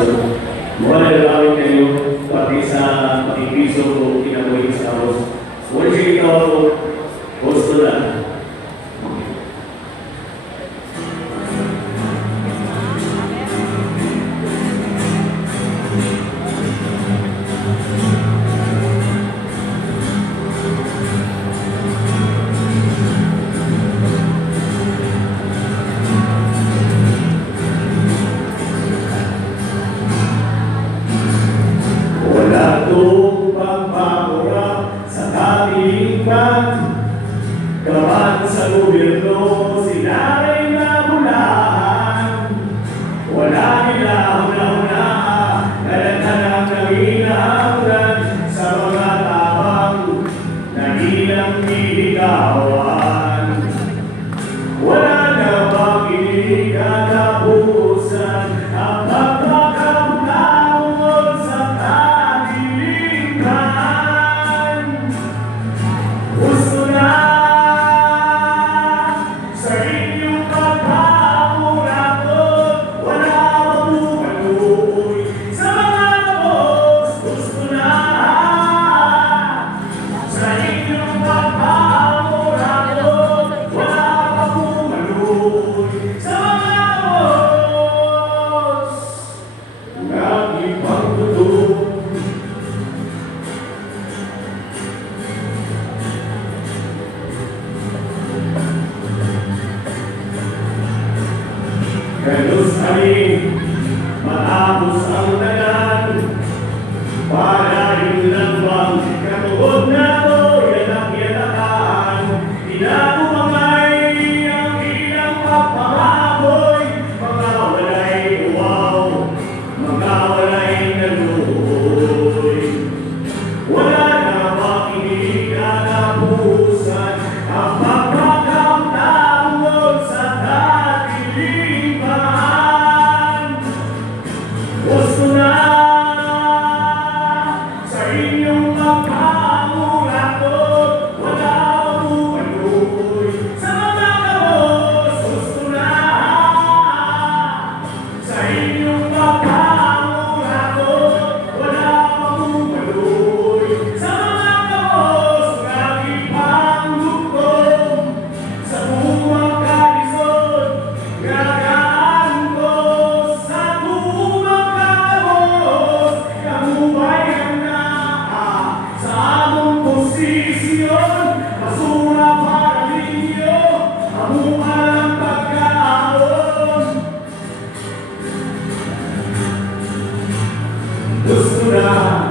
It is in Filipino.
Mula lalawin kayo pati sa pakikiso ko kinabuhin sa karos. Mula siya ikaw ako, gusto na. Kawan sa gobyerno, sila ay namulaan. Wala nila huna-huna, nalathanang nanginahanglan sa mga tabang nagilang inigawan. Wala na bang inikatapusan ang pagkakamtawag sa kadiliman. Gusto na Kalos kami matapos ang dagan para ilang bang katugod na to yanak-yanakan. Inakumangay ang ilang pagpamaboy, mga walay uwaw, mga walay naluhoy. Wala na makinig katapusan ang pagkakamtawag sa kadiliman. Gusto na sa inyong pagpamuratot, wala mabuhay sa mga kabos. Gusto na sa inyong pagpamuratot, wala mabuhay sa mga kabos. Lagi pang hukom sa buwang kalisod, gagaan ko sa buwang kabos. Kamubay ang naa sa among posisyon, basura para ninyo, amuhan ang pagkaon. Gusto na